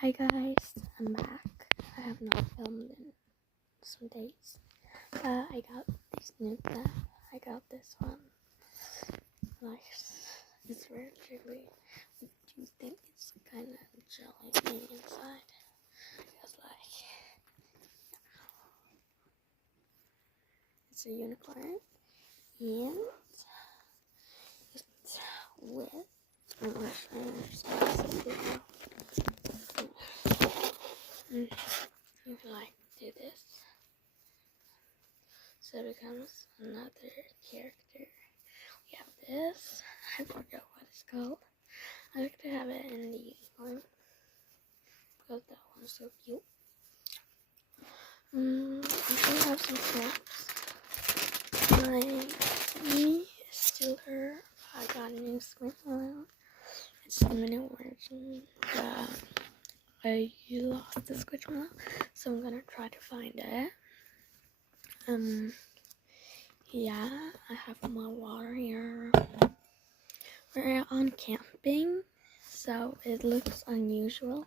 Hi guys, I'm back. I have not filmed in some days. I got this new plant. I got this one. Like, it's very jiggly. Do you think it's kind of jelly inside? It's like, it's a unicorn. And it's with, I'm going to show you. You can like do this, so it becomes another character. We have this. I forgot what it's called. I like to have it in the unicorn because that one's so cute. I'm gonna have some snaps. My me is still her. I got a new squishmallow. It's the mini version. I lost the squishmallow, so I'm gonna try to find it. Yeah, I have my water here. We're on camping, so it looks unusual.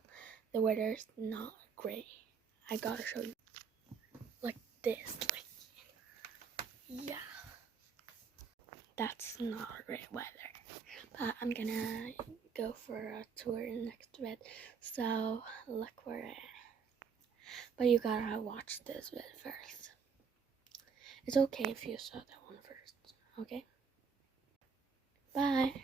The weather's not great. I gotta show you. Like this, yeah. That's not great weather. But I'm gonna go for a tour next to it, so look for it. But you gotta watch this bit first. It's okay if you saw that one first, okay? Bye.